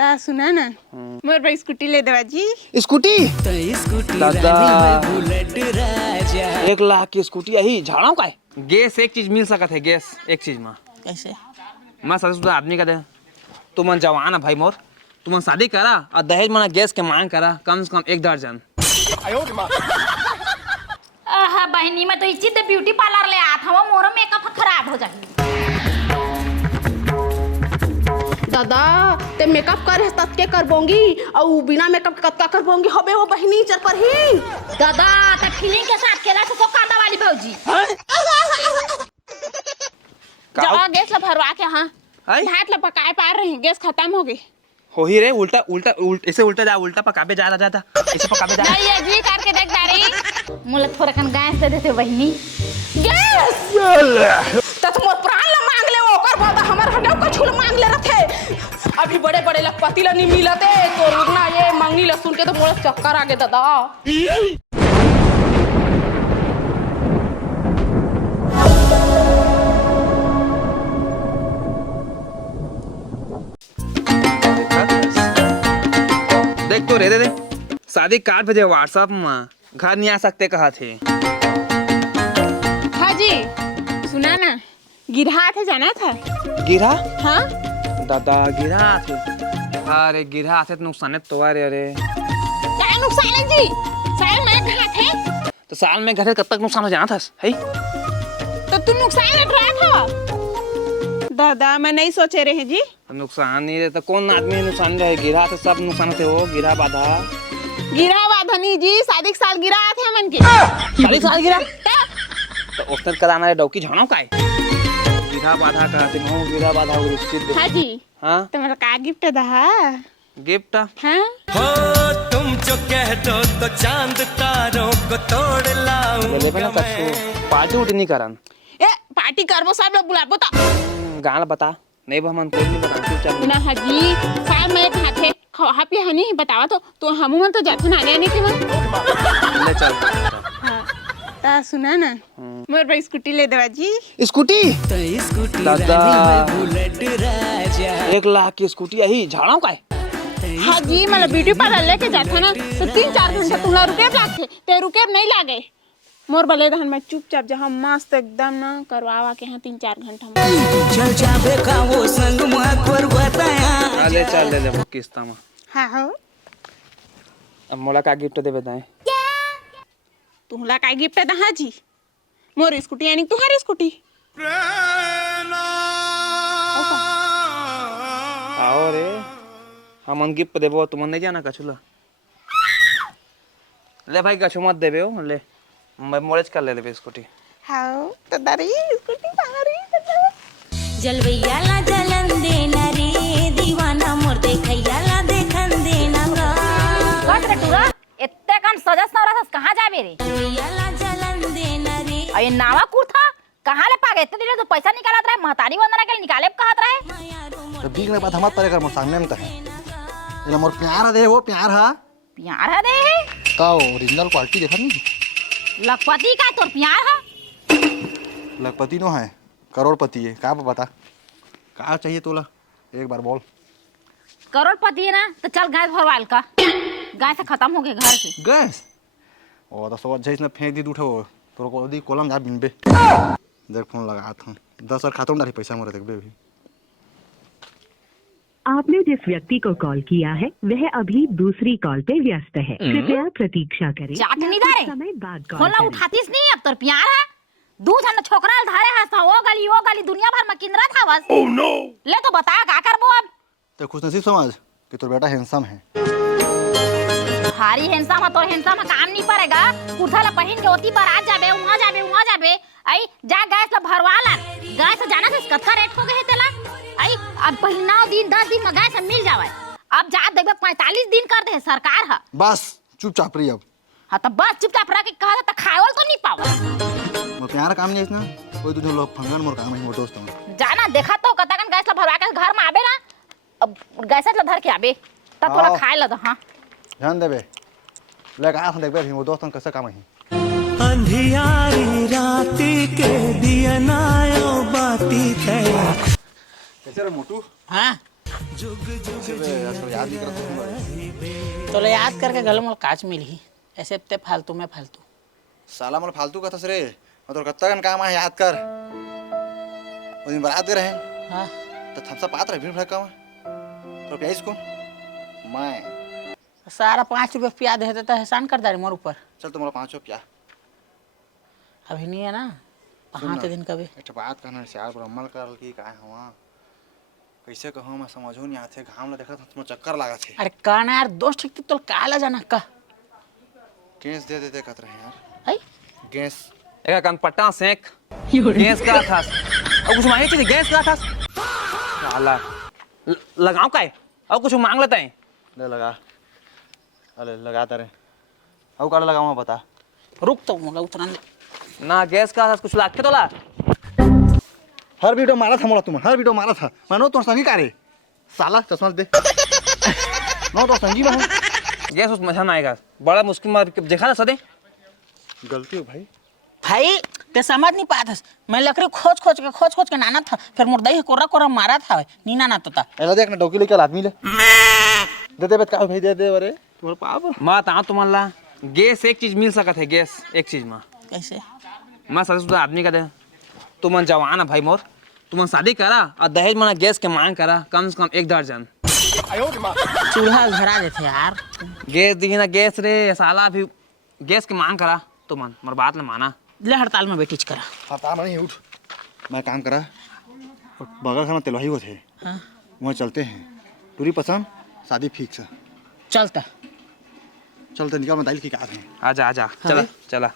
ता सुना ना मोर भाई स्कूटी ले देवा जी। स्कूटी दादा बुलेट राजा 1 लाख की स्कूटी यही झाड़ा का है। गैस एक चीज मिल सकत है, गैस एक चीज में कैसे मैं सदा आदमी का दे तू मन जवान है भाई मोर, तू मन शादी करा और दहेज मना गैस के मांग करा कम से कम 1 दर्जन। बहनी मैं तो इसी तो ब्यूटी पार्लर ले आया था, वो मोर मेकअप खराब हो जाए। दादा ते मेकअप कर तब के करबोंगी और बिना मेकअप के कत्का करबोंगी हबे वो बहनी चर पर ही। दादा तो फीलिंग के साथ खेला तो कांदा वाली भौजी जाओ गैस ला भरवा के। हाँ हाय भात ला पकाए पार रही, गैस खत्म हो गई। हो ही रे उल्टा उल्टा ऐसे उल्टा जा, उल्टा पकाबे जा जाता ऐसे पकाबे जा। नहीं ये जी करके देख दारी मुझे थोड़ा कन गैस दे देते बहनी। गैस त तुम प्राण ला मांग ले ओकर बाद हमर हटाओ का छुल मांग ले रथे। अभी बड़े बड़े लखपति ला नहीं मिलते तो रुकना ये मांगनी ला सुन के तो मोला चक्कर आ गए दादा। देख तो रे दे शादी कार्ड भेजे व्हाट्सएप में, घर नहीं आ सकते कहा थे। हाँ जी सुना ना गिरहा थे जाना था। गिरा हाँ दादा गिरा थे, अरे गिरा थे तो नुकसान है तो अरे क्या नुकसान है जी? साल में कहा थे तो साल में घर कब तक नुकसान हो जाना था है? तो तू नुकसान लग रहा था। दादा मैं नहीं सोचे रहे जी। नुकसान नहीं रहता कौन आदमी नुकसान रहे, गिरा तो सब नुकसान थे हो गिरा बाधा गिरा बाधनी जी शादी के साल गिरा थे मन के शादी साल गिरा तो उस्तर कराना है डौकी झाड़ों का है गिरा बाधा कहते हो, गिरा बाधा निश्चित। हाँ जी हाँ तुम्हारा का गिफ्ट दहा गिफ्ट हाँ हो तुम जो कह दो तो चांद तारों को तोड़ ले लाऊंगा ना कछु पार्टी उठी नहीं करन ए पार्टी करबो सब लोग बुलाबो तो गाना बता नहीं हम कोई नहीं बता चुपचाप ना हाजी साल में कहा थे हापी हनी बतावा तो हम मन तो जाते ना आने के मन। ले चल हाँ ता सुना ना मोर भाई स्कूटी ले देवा जी। स्कूटी स्कूटी दादा बुलेट राजा 1 लाख की स्कूटी यही झाड़ा का है। हाँ जी मतलब ब्यूटी पार्लर लेके जाता ना तो 3-4 घंटा तुम्हारा रुपये लागते ते रुपये नहीं लागे। मोर बले धन में चुपचाप जहाँ मस्त एकदम ना करवावा के यहाँ 3-4 घंटा में चल जाबे का वो संग मुझ पर बताया ले चल ले वो किस्ता में। हाँ हो अब मोला का गिफ्ट दे बताएं तुहला का गिफ्ट है हाँ जी मोर स्कूटी यानी तुम्हारी स्कूटी। आओ रे हम गिफ्ट देबो तुम नहीं जाना कछुला ले भाई कछु मत देबे हो ले मैं मोरेज कर ले लेबे स्कूटी। हाँ तो दारी स्कूटी तुम्हारी जलवैया ला जलन देना रे दीवाना मोर देखैया ला देखन देना गा कट कटुरा इत्ते कन सजस नवरा कहां जाबे रे? जलवैया ला जलन देना रे अये नावा कुर्ता कहां ले पागे? इतने दिन तो पैसा निकालत रहे महतारी वंदना के निकाले कहत रहे तो बीक ने बात हमत परे कर मोर सामने में त है इला मोर प्यार दे वो प्यार हा प्यार है दे का ओरिजिनल क्वालिटी देखा नहीं लखपति का तोर प्यार है लखपति नो है करोड़पति है का बता का चाहिए तोला एक बार बोल। करोड़पति है ना तो चल गैस भरवाल का गाय से खत्म हो गए घर से गैस ओ तो सोच जैसे फेंक दी उठो तोर को दी कोलम जा बिनबे देख फोन लगा था 10 और खातों डाली पैसा मोरे देखबे अभी। आपने जिस व्यक्ति को कॉल किया है वह अभी दूसरी कॉल पे व्यस्त है, कृपया प्रतीक्षा करें। चाटनी दारे समय बाद कॉल खोला करें। उठातीस नहीं अब तोर प्यार है दूध हन छोकरा धारे हंसा वो गली दुनिया भर में किंदरा था बस। ओह नो ले तो बता का करबो अब तो खुश नसीब समझ कि तोर बेटा हैंडसम है। भारी हैंडसम तोर हैंडसम काम नहीं पड़ेगा कुर्ता ला पहन के ओती पर आ जाबे वहां जाबे आई जा गैस ला भरवा ला गैस जाना से कत्ता रेट हो गए तेला आई अब पहिना दिन 10 दिन में गैस मिल जावे अब जा देबे 45 दिन कर दे सरकार है बस चुपचाप रही अब। हां तो बस चुपचाप रह के कहा त खावल तो नहीं पावा मोर प्यार काम नहीं इसना कोई तुझे लोग फंगन मोर काम है मोर दोस्त हूं जाना देखा तो कतकन गैस ला भरवा के घर में आबे ना अब गैस ला धर के आबे तब थोड़ा खाए ला हां ध्यान देबे ले का देखबे मोर दोस्त कैसे काम है। अंधियारी राती के दिया नायो बाती थे कैसे रे मोटू हाँ आजकल याद नहीं करता तो ले याद करके गले मोल काच मिली ऐसे ते फालतू में फालतू साला मन फालतू का थस रे मैं तो कत्ता कन काम है याद कर वो दिन बारात गए रहे हाँ तो थमसा पात रहे भीड़ भड़का में तो प्याइस को मैं सारा 5 रुपये पिया दे देता है एहसान कर दारी मोर ऊपर चल तुम्हारा 5 रुपया अभी नहीं है ना 5 दिन कभी एक बात कहना श्यार ब्रह्मण करल की का हुआ कैसे कहूँ मैं समझो नहीं आते घाम ला देखा था तुम्हें चक्कर लगा थे अरे कहना यार दोस्त ठीक तो काला जाना का गैस दे देते कहते रहे यार आई गैस एक कन पट्टा सेक गैस का था और कुछ मांगे थी गैस का था साला लगाओ का है और कुछ मांग लेते हैं ले लगा अरे लगाता रहे अब काला लगाऊंगा बता रुक तो मोला उतना ना गैस का था कुछ लाग के तो ला हर वीडियो मारा था मोला तुम हर वीडियो मारा था मानो तो संगी का रे साला चश्मा दे नो तो संगी में गैस उस मजा ना आएगा बड़ा मुश्किल मार देखा ना सदे गलती हो भाई भाई ते समझ नहीं पाता मैं लकड़ी खोज के नाना था फिर मोर दही कोरा मारा था नीना ना तो था एला देख ना डोकी लेके आदमी ले दे बेट का भाई दे अरे तुम्हारे पाप माँ ता तुम्हारा गैस एक चीज मिल सकत है गैस एक चीज में कैसे मैं शादीशुदा आदमी का दे तुम जवान है भाई मोर तुम शादी करा और दहेज मना गैस के मांग करा कम से कम 1 दर्जन चूल्हा घरा देते यार गैस दी ना गैस रे साला भी गैस की मांग करा तुम मोर बात ले माना ले हड़ताल में बैठीच करा पता नहीं उठ मैं काम करा बगल खाना तिलवाही वो थे हाँ वहाँ चलते हैं पूरी पसंद शादी फिक्स है चलता चलते निकल मैं दाइल की कार है आजा आजा चला चला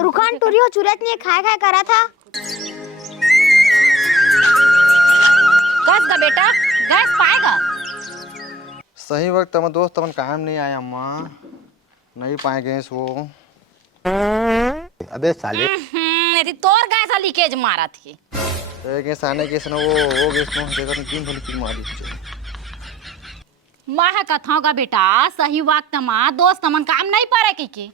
रुखान टूरियो चुरत ने खाए करा था कस का बेटा गैस पाएगा सही वक्त हमारे दोस्त अपन काम नहीं आया अम्मा नहीं पाएंगे वो अबे साले यदि तोर गैस लीकेज मारा थी गैस आने गैस ना वो गैस ना देखा दिन भर की मारी माह कथा का बेटा सही वक्त में दोस्त मन काम नहीं पारे के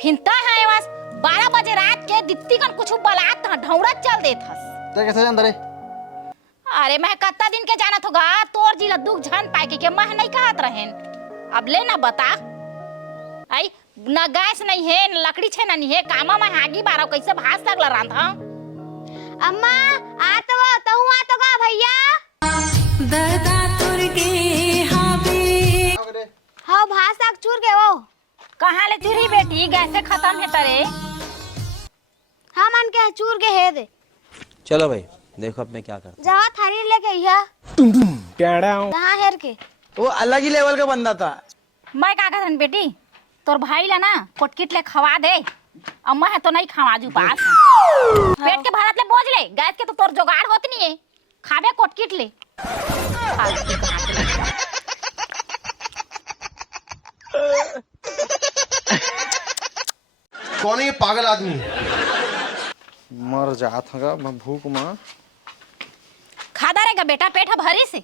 फिनता है बस 12 बजे रात के दित्ती कन कुछ बलात ढौड़ा चल देत हस ते कैसे अंदर अरे मैं कत्ता दिन के जानत होगा तोर जिला दुख झन पाए के मह नहीं कहत रहेन अब ले ना बता आई न गैस नहीं है न लकड़ी छे नहीं है कामा में आगी बारो कैसे भास लगला रांधा अम्मा आ तो आ तो गा भैया दरदा तुर के हाबे हाँ भाषा चूर के वो कहाँ ले चूरी बेटी गैस से खत्म है तरे हाँ मन के चूर के है दे चलो भाई देखो अब मैं क्या करता जावा थारी लेके या कहाँ हेर के वो अलग ही लेवल का बंदा था मैं का कहन बेटी तोर भाई ला ना कोटकिट ले खवा दे अम्मा है तो नहीं खवाजू पास पेट के भरत ले बोझ ले गैस के तो तोर जुगाड़ होत नहीं है खाबे कोटकिट ले कौन है ये पागल आदमी मर जात होगा मैं भूख में खादा रहेगा बेटा पेट भरी से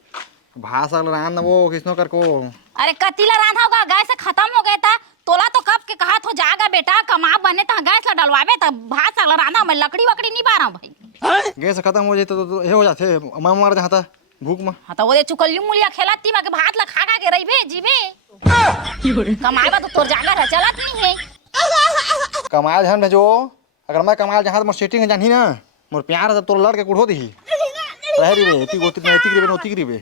भाषा रान वो किसनो कर को अरे कतीला रांधा होगा गैस से खत्म हो गया था तोला तो कब के कहा तो जागा बेटा कमा बने तो गैस ला डलवावे तो भात सगला रांधा मैं लकड़ी वकड़ी नहीं बारा भाई गैस खत्म हो जाए तो ये हो जाते मैं मर जाता भूख में हाँ तो वो दे चुकलियो मुलिया खेलाती में के भात ला खा के रही जीवे कमाएबा तो तोर जागा रह चलत नहीं है कमाल धन भेजो अगर मैं कमाल जहाँ मोर सेटिंग जानी ना मोर प्यार तोर लड़ के कुढ़ो दी रह री बे एती गोती एती री बे नोती री बे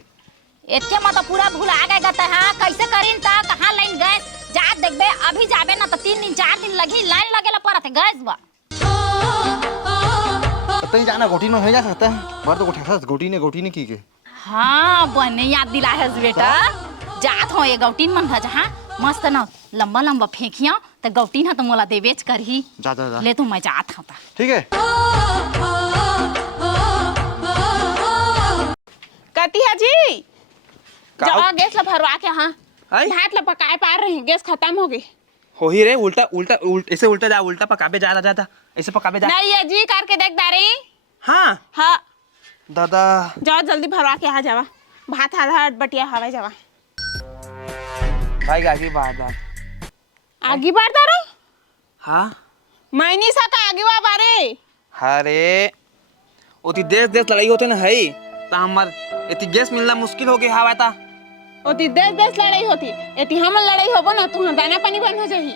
एते में तो पूरा भूल आ गए गता हां कैसे करिन ता कहां लाइन गैस जात देखबे अभी जाबे ना तो 3 दिन 4 दिन लगी लाइन लगेला परत गैस बा तई जाना गोटी में हो जा सकता है भर तो गोटी ने की के हां बने याद दिला है बेटा जात हो ये गौटीन मन जहां मस्त ना लंबा लंबा फेंकिया तो गौटीन है तो मोला दे बेच कर ही जा ले तू मैं जात हता ठीक है कतिया जी जाओ गैस ला भरवा के हाँ आई? भात ला पकाए पार रही गैस खत्म हो गई हो ही रे उल्टा उल्टा ऐसे उल्टा जा उल्टा पकाबे जाता ऐसे पकाबे जा नहीं ये जी करके देख दारी हाँ हाँ दादा जाओ जल्दी भरवा के आ जावा भात आधा बटिया हवा जावा भाई आगे बात आगे बार दारो हाँ मैं नहीं सका आगे वा बारे। अरे ओती देश देश लड़ाई होते ना है तो हमार इतनी गैस मिलना मुश्किल हो गया हवा था। ओती देश देश लड़ाई होती एती हम लड़ाई होबो ना तू दाना पानी बंद हो जाही।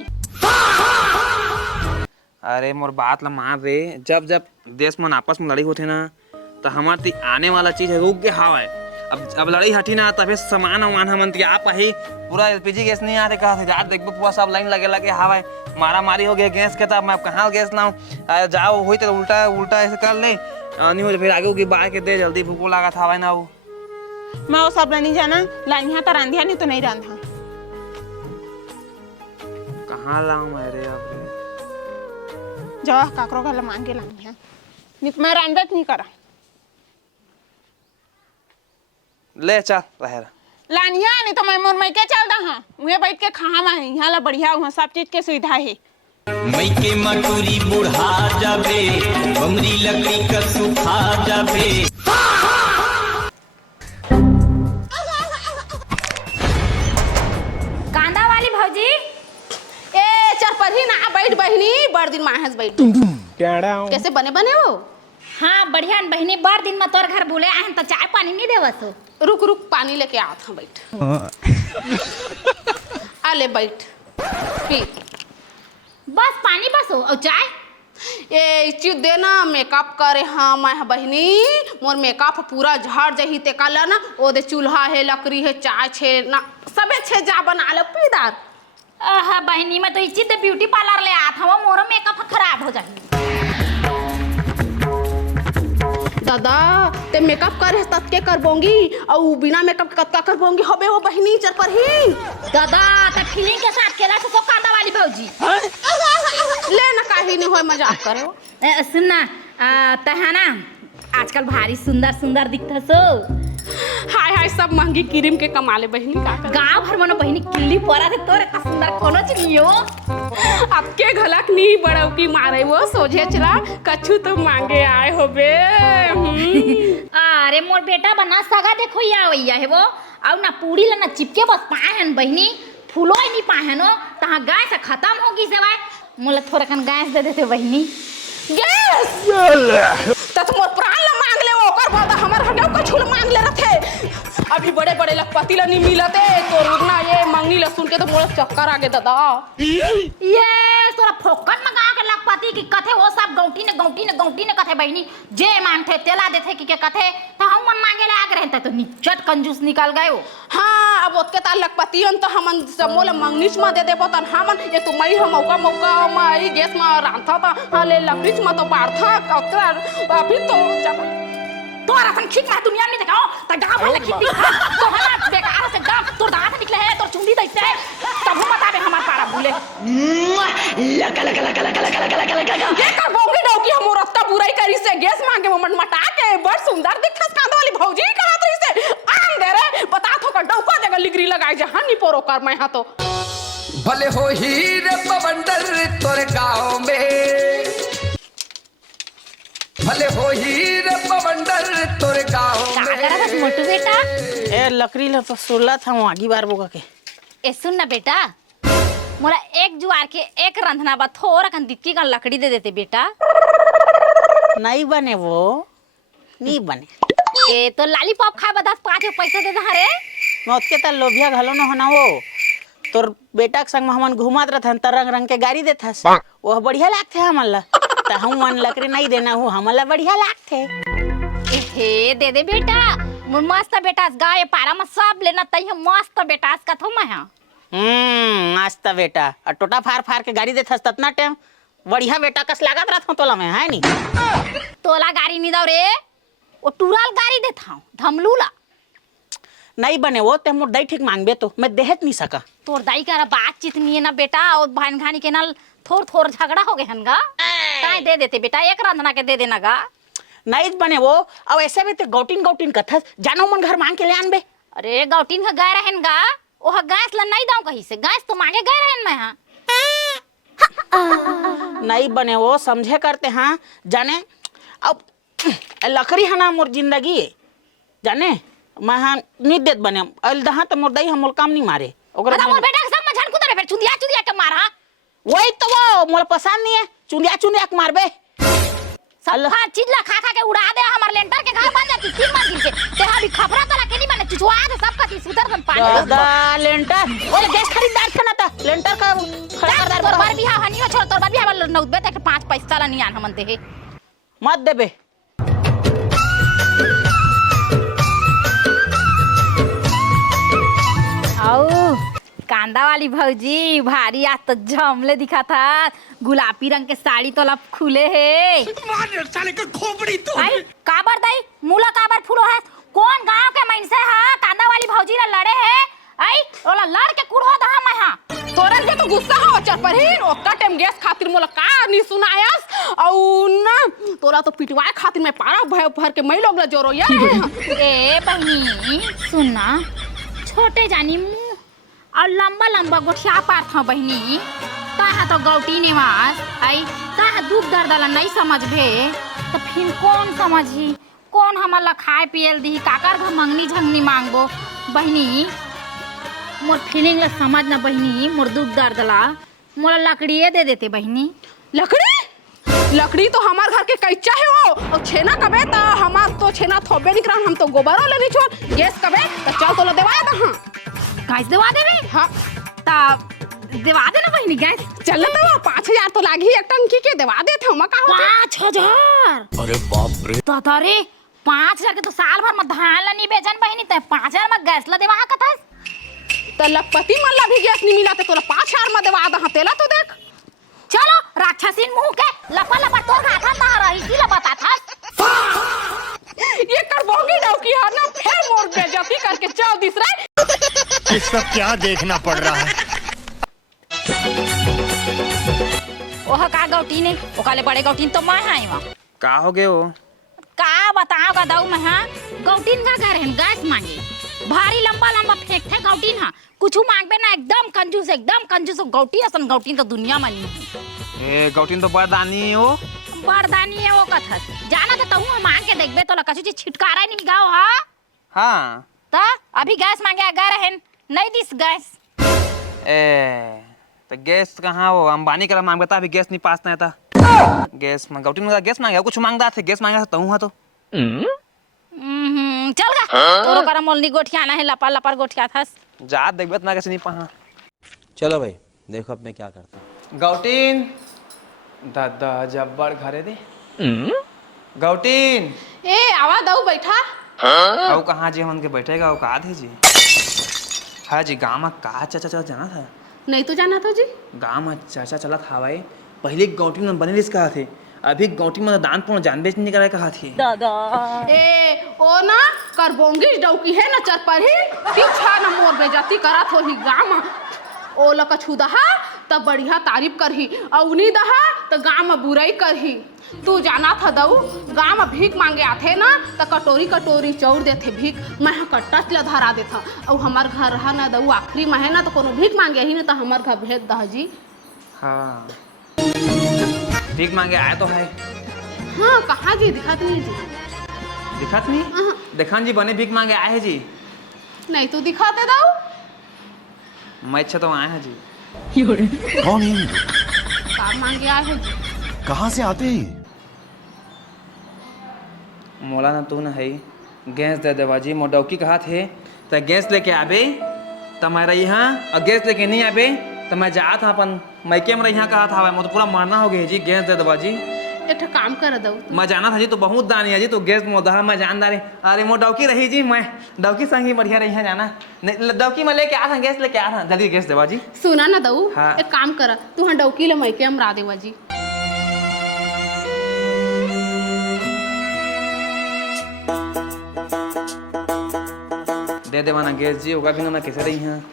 अरे मोर बात ला मान रे, जब जब देश में आपस में लड़ाई होते ना तो हमारे आने वाला चीज है रुक गया हवा है। अब लड़ाई हटी ना तभी सामान वामान हम आप ही पूरा एलपीजी गैस नहीं आते कहा जा देखो पूरा सब लाइन लगे लगे हवा है, मारा मारी हो गया गैस के। तब मैं कहाँ गैस लाऊं, जाओ हुई तो उल्टा उल्टा ऐसे कर ले नहीं हो फिर आगे की बाहर के दे जल्दी भूको लगा था हवा ना वो। मैं वो सब नहीं जाना लानिया तो रांधिया नहीं तो नहीं रांधा। कहाँ लाऊं मैं रे अब रे? जाओ काकरो घर मांग के लानिया मैं रांधत नहीं करा। ले चल रहे लानिया नहीं तो मैं मोर मैके चल रहा वहीं बैठ के खा मैं यहाँ ला बढ़िया वहाँ सब चीज के सुविधा है। मई के मटूरी बुढ़ा जाबे, बमरी लकड़ी का सुखा जाबे। कांदा वाली भौजी ए चल पढ़ी ना बैठ बहनी बड़ दिन माहस बैठ। कैसे बने बने हो? हाँ बढ़िया बहनी बड़ दिन में तोर घर बोले आए तो चाय पानी नहीं देवस। रुक रुक पानी लेके आत हूँ बैठ। आ ले बैठ पी। बस पानी बस हो और चाय ए चीज देना मेकअप करे। हाँ मैं बहनी मोर मेकअप पूरा झाड़ जही ते काला ना ओ दे चूल्हा है लकड़ी है चाय छे ना सबे छे जा बना ले पीदार। बहनी मैं तो इसी तो ब्यूटी पार्लर ले आत हूँ मोर मेकअप खराब हो जाए। दादा ते मेकअप करे तब के करबोंगी और बिना मेकअप के कत्का करबोंगी हबे वो बहनी चल पर ही। दादा तो फीलिंग के साथ खेला तो कांदा वाली भौजी ले ना काहे नहीं होय मजाक करे हो। सुनना तहाना आजकल भारी सुंदर सुंदर दिखता सो। हाय हाय सब महंगी क्रीम के कमाले बहनी का गांव भर मनो बहनी किल्ली परा दे तोरे का सुंदर कोनो चीज नहीं हो। आपके घलक नहीं बड़ाऊ की मारे वो सोझे चला कछु तो मांगे आए हो बे। अरे मोर बेटा बना सगा देखो या वैया है वो और ना पूरी ला ना चिपके बस पाए हैं बहनी फूलो ही नहीं पाए हैं नो तहां गैस खत्म होगी सेवाय मोला थोड़ा कन गैस दे देते बहनी। गैस तत मोर प्राण ला मांग ले ओकर बाद हमर हडौ कछु ला मांग ले रथे। अभी बड़े बड़े लखपति ला नहीं मिलते तो रुकना ये मंगनी ला सुन के तो मोला चक्कर आ गए दादा। ये तोरा फोकट में गा के लखपति की कथे वो सब गौटी ने कथे बहनी जे मांगथे तेला देथे की के कथे तो हम मन मांगे ला आग रहता तो निचट कंजूस निकल गए हो। हाँ अब ओतके ता लखपतियन तो हमन समोला मंगनीच में दे देबो तन हमन ये तो मई हम मौका मई गैस में रांधा था हां ले लकड़ीच में तो बारथा ओतरा अभी तो जब तोरा सन खींच में दुनिया में दिखाओ त गांव वाला खींच तो हना बेकार से गांव तोर दांत निकले है तोर चुंडी दैसे तब हम बताबे हमार पारा बोले लगा ये कर बोंगे डो की हम रत्ता बुराई करी से गैस मांगे मन मटा के बड़ सुंदर दिखस कांद वाली भौजी करा तो इसे आम दे रे बता थो का डौका जगह लिगरी लगाई जहां नहीं पोरो कर मैं हां तो भले हो हीरे पवंडर तोरे गाँव में, भले हो हीरे पवंडर तोरे गाँव में। का करा था मोटू बेटा? ए लकड़ी ला तो सोला था वो आगी बार बोका के। ए सुन ना बेटा मोला एक जुआर के एक रंधना बा थोड़ा कन दिक्की का लकड़ी दे देते बेटा। नहीं बने वो नहीं बने। ए तो लॉलीपॉप खा बदा 5 पैसा दे दहा रे। मैं उसके त लोभिया घलो न होना वो तोर बेटा के संग में हमन घुमात रहथन त रंग रंग के गाड़ी देथस वो बढ़िया लागथे हमन ला त हम मन लकड़ी नहीं देना हो हमन ला बढ़िया लागथे। ए दे दे बेटा मोर मस्त बेटा गाय पारा में सब लेना तई हम मस्त बेटा का थो मैं। मस्त बेटा और टोटा फार फार के गाड़ी देथस ततना टाइम बढ़िया बेटा कस लागत रहथो तोला में है नी। तोला गाड़ी नहीं दो रे वो टूराल गाड़ी देथा धमलूला नहीं बने वो ते मोर दई ठीक मांगबे तो मैं देहत नहीं सका। तोर दाई का बातचीत नहीं है ना बेटा और भान घानी के नाल थोड़ झगड़ा हो गए हनगा काय दे देते बेटा एक रंधना के दे देना गा। नहीं बने वो अब ऐसे भी ते गौटीन कथस जानो मन घर मांग के ले आनबे। अरे गौटीन का गए रहनगा ओह गैस ला नहीं दाऊ कहीं से गैस तो मांगे गए रहन मैं। हां नहीं बने वो समझे करते हाँ जाने अब लकड़ी है ना मोर जिंदगी जाने मैं हाँ नहीं देत बने अल दहा तो मोर दई हम काम नहीं मारे ओकरा मोर बेटा सब मझन कुदरे फिर चुदिया के मारा वही तो वो मोला पसंद नहीं है, चुनिया चुनिया के मारबे। सब हर चीज ला खा खा के उड़ा दे, हमार लेंटर के घर बन जाती 3 मंजिल के। ते अभी खबरा तला के नहीं माने चुचवा दे सब का सुधर बन पानी दादा लेंटर ओए गैस खरीदार था ना था लेंटर का खड़ा कर तोर बार बियाह हनी हो छोड़, तोर बार बियाह वाला नौत बेटे 5 पैसा ला नहीं आन हमन दे मत देबे। आओ कांदा वाली भौजी भारी आज तो जमले दिखा था, गुलाबी रंग के साड़ी तो लब खुले है। साले का खोपड़ी तो आई काबर दई मूला काबर फूलो है, कौन गांव के मनसे है कांदा वाली भौजी ला लड़े है? आई ओला लड़ के कुड़ो दहा मैं हां तोरा के तो गुस्सा हो चरपरहीन, ओका टाइम गैस खातिर मोला का नहीं सुनायस औ ना तोरा तो पिटवाए खातिर मैं पारा भय भर के मैं लोग ला जोरो या ए बहनी सुनना, छोटे जानी मुंह और लंबा लंबा गोठिया पार था बहनी, ताहा तो गौटी निवास आई ताहा दुख दर्द ला नहीं समझ भे तो फिर कौन समझी, कौन हमारा खाए पियल दी, काकर घर मंगनी झंगनी मांगबो बहनी। मोर फीलिंग ला समझ ना बहनी, मोर दुख दर्द ला मोला लकड़िए दे देते बहनी। लकड़ी लकड़ी तो हमार घर के कच्चा है वो, और छेना कबे तो हमार तो छेना थोबे निकरन, हम तो गोबर ले नहीं छोड़ गैस कबे तो चल तो ला देवा दहा गैस देवा देवे। हां ता देवा देना बहनी गैस। चल तो 5000 तो लागी एक टंकी के देवा देते हम का होते 5000। अरे बाप रे तो तारे 5000 के तो साल भर में धान ला नहीं बेचन बहनी, ते 5000 में गैस ला देवा का था तो लखपति मन ला भी गैस नहीं मिला तो 5000 में देवा दहा तेला तो देख। चलो राक्षसीन मुंह के लपा लपा तोर खाता ना रही थी ला बता था ये करबोगी डौकी है ना, फिर मोर बेइज्जती करके चल दिस रे। इसका क्या देखना पड़ रहा है। ओह का गौटी ने ओकाले बड़े गौटीन तो मैं हाई वा का हो गए हो? का बताओ का दाऊ मैं हां गौटीन का घर है गैस मांगे, भारी लंबा लंबा फेंक थे गौटीन हां, कुछ मांगबे ना एकदम कंजूस गौटी असन गौटीन तो दुनिया में नहीं। ए गौटीन तो बरदानी हो, बरदानी है वो कथा जाना तो तू मांग के देखबे तो कछु चीज छिटकारा ही नहीं गाओ हां। हाँ ता अभी गैस मांगे गा रहन नहीं दिस गैस। ए तो गैस कहाँ हो, अंबानी करा मांग बता, अभी गैस नहीं पास नहीं था। गैस मांग गौटीन में गैस मांगे कुछ मांगदा थे, गैस मांगा तो हूँ तो चल गा तोरो करा मोलनी गोठिया ना है लपा लपर गोठिया था जा देखबे तो ना कैसे नहीं पहा। चलो भाई देखो अब मैं क्या करता हूँ। गौटीन दादा जब्बर घरे दे गौटीन ए आवा दाऊ बैठा औ कहाँ जी हमन के बैठेगा औ का थे जी। हाँ जी गाँव में का चाचा चला जाना था, नहीं तो जाना था जी गाँव में चाचा चला था भाई, पहले गौटीन में बने कहा थे, अभी गौटीन में दान पुण्य जान बेच नहीं करा कहा थी। ए ओ ना करबोंगी डौकी है ना चरपरहीन, पीछा ना मोर बेइज्जती करत हो ही गाँव में ओ लका छुदहा तब बढ़िया तारीफ करही और उन्हीं दहा तो गाँव में बुराई करही। तू जाना था दऊ गाँव में भीख मांगे आथे ना तो कटोरी कटोरी चौड़ देथे भीख, मैं कट्टा ला धरा देथा और हमार घर रहा ना दऊ आखिरी में है ना तो कोनो भीख मांगे ही ना तो हमार घर भेज दह जी। हाँ भीख मांगे आए तो है। हाँ कहाँ जी दिखात नहीं जी, दिखात नहीं देखान जी बने भीख मांगे आए हैं जी। नहीं तो दिखाते दऊ मैं अच्छा तो आए हैं जी। कौन है? का मांगे आए हो जी, कहाँ से आते हैं? मोला ना तू ना है गैस दे देवा जी, मोडौकी कहा थे तो गैस लेके आबे तो मैं रही हाँ, और गैस लेके नहीं आबे तो मैं जा था अपन मैके में यहाँ कहा था, मैं तो पूरा मरना हो गया जी। गैस दे देवा जी, एक काम कर दऊ मैं जाना था जी तो बहुत दानी है जी, तो गैस मोदा मैं जानदार अरे मो डौकी रही जी, मैं डौकी संग ही बढ़िया रही है जाना नहीं डौकी में लेके आ था, गैस लेके आ था जल्दी गैस देवा जी। सुना ना दऊ हाँ। एक काम कर तू हाँ डौकी ले मैके हम रा देवा जी। दे देवाना गैस जी होगा भी ना, मैं कैसे रही हैं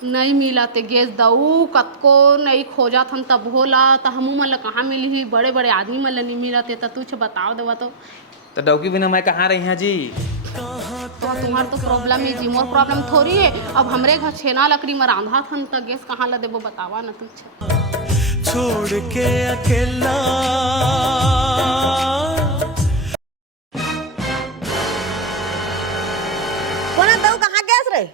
नहीं मिला ते गैस दऊ कतको नहीं खोजा थन तब होला तो हमू मन ला कहाँ मिली, बड़े बड़े आदमी मन ला नहीं मिला ते तू बताओ देवा तो डौकी बिना मैं कहाँ रही हैं जी। तो तुम्हार तो प्रॉब्लम है जी, मोर प्रॉब्लम थोड़ी है। अब हमरे घर छेना लकड़ी में रांधा थन तो गैस कहाँ ला देबो बतावा ना तू छोड़ के अकेला कोना दऊ कहाँ गैस रे?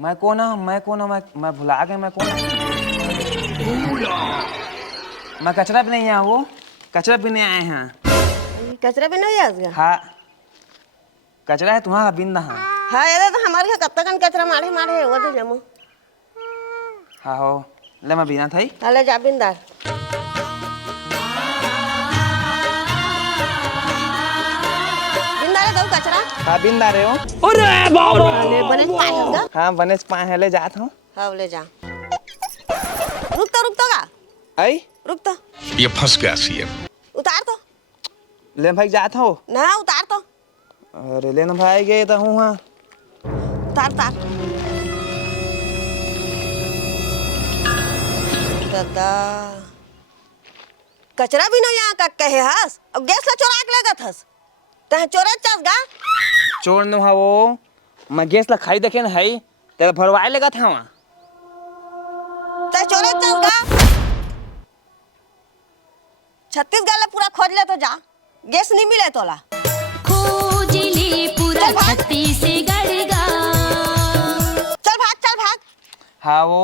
मैं कौन हूँ मैं भुला गया मैं कौन मैं कचरा भी नहीं आया वो कचरा भी नहीं आए हैं कचरा भी नहीं आ हाँ कचरा है तुम्हारा बिंदा हाँ हाँ ये तो हमारे घर कब तक कचरा मारे मारे वो तो जमो हाँ हो ले मैं बिना था ही अले जा बिंदार बिंदार दो कचरा हाँ बिंदा रहे हो अरे बने पाए होगा हाँ बने पाए है ले जात हूँ हाँ ले जा रुक तो का आई रुक तो ये फंस गया सीएम उतार तो ले भाई जात हो ना उतार तो अरे लेना भाई गए तो हूँ हाँ उतार दादा कचरा भी नहीं यहाँ का कहे हस अब गैस ला चोरा के लगत हस तह चोरा चस गा चोर न वो मैं गैस ला खाई देखे न है तेरा भरवाए लगा था वहाँ तह चोरा चस गा छत्तीसगढ़ ला पूरा खोज ले तो जा गैस नहीं मिले तोला खोज ले पूरा छत्तीसगढ़ गा चल भाग हाँ वो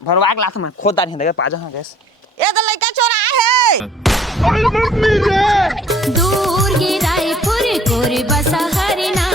भरवा के लात में खोद नहीं देगा पाजा हाँ गैस ये तो लड़का चोरा है दूर गे रायपुर कोर बसा हरना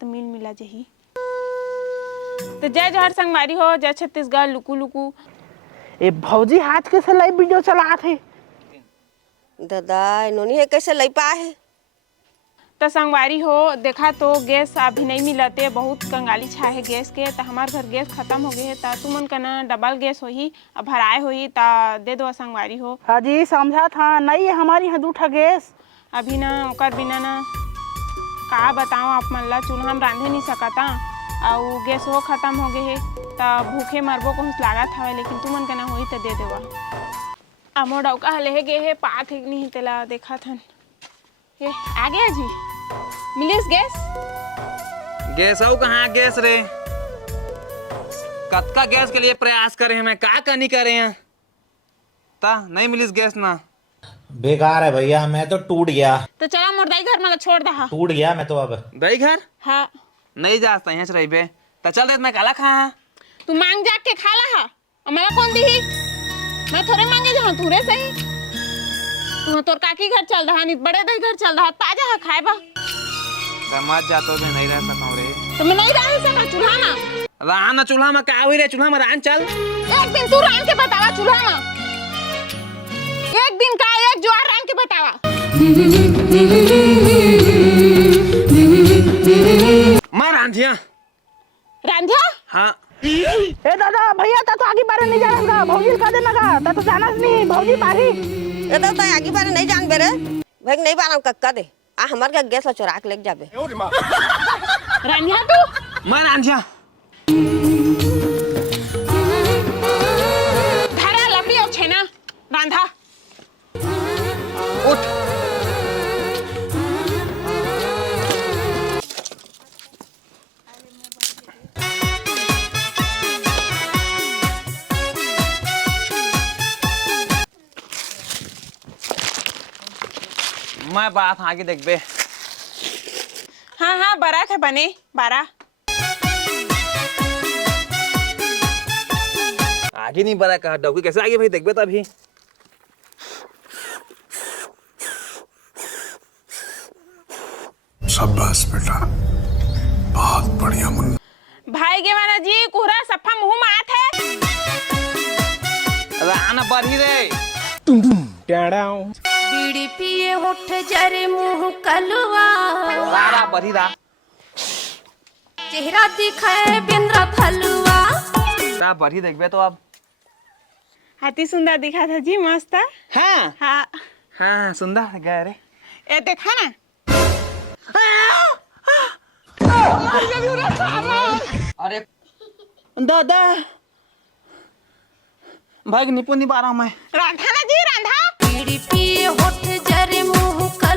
तो मिल मिला जही तो जय जोहर संगवारी हो जय छत्तीसगढ़ लुकू लुकू ए भौजी हाथ के से लाइव वीडियो चला थे दादा इन्होंने ये कैसे लई पाए है तो संगवारी हो देखा तो गैस अभी नहीं मिलते बहुत कंगाली छाए है गैस के तो हमारे घर गैस खत्म हो गए है तो तुमन का ना डबल गैस होही अब भराए होही तो दे दो संगवारी हो हाँ जी समझा था नहीं है हमारी यहाँ दूठा गैस अभी ना ओकर बिना ना का बताओ आप मन ला चूल्हा में रांधे नहीं सकता और गैस वो खत्म हो गए है तो भूखे मरबो को लागत हवे लेकिन तुमन के ना होई तो दे देवा अमो डौका ले गए है पात है नहीं तेला देखा थन ये आ गया जी मिलिस गैस गैस आओ कहाँ गैस रे कतका गैस के लिए प्रयास करे हैं मैं का नहीं करे हैं ता नहीं मिलिस गैस ना बेकार है भैया मैं तो टूट गया तो चला मोर दाई घर मला छोड़ दहा टूट गया मैं तो अब दही घर हाँ नहीं जाता यहाँ रही बे तो चल दे मैं काला खा तू मांग जाग के खा ला और मला कौन दी मैं थोड़े मांगे जहाँ तूरे सही तू तोर काकी घर चल रहा नहीं बड़े दाई घर चल रहा ताजा है खाए बा मत जातो मैं नहीं रह सकता रे तो मैं नहीं रह सकता चूल्हा ना रान ना चूल्हा में का हुई रे चूल्हा में रान चल एक दिन तू रान के बतावा चूल्हा में एक दिन का एक ज्वार रान के बतावा मैं रांधिया रांधिया हाँ ए दादा भैया ता तो आगे बारे नहीं जानेगा भौजी का देना का ता तो जाना नहीं भौजी बारी ये तो आगे बारे नहीं जान बेरे भाई नहीं बारा कक्का दे आ हमार का गैस चोरा के लेके जाबे रांधिया तू मैं रांधिया धारा लकड़ी और छेना रांधा उठ मैं बात आगे देख बे हाँ हाँ बरा थे बने बारा आगे नहीं बड़ा कहा डॉक्टर कैसे आगे भाई देख बे तभी शाबाश बेटा बहुत बढ़िया मुन्ना भाई के माना जी कोहरा सफा मुंह में आत है राना बढ़ी रे बीड़ी पिए होठ जरे मुंह कलवा सारा बढ़ी रा चेहरा दिखाए बिंद्रा फलवा ता बढ़ी देख बे तो अब हाथी सुंदर दिखा था जी, मस्त। हाँ हाँ हाँ सुंदर गया रे। ए देखा ना। अरे दादा भाग निपुण नहीं पा रहा हूँ मैं। रांधा ना जी, रांधा। पीड़ी होठ जरे मुंह का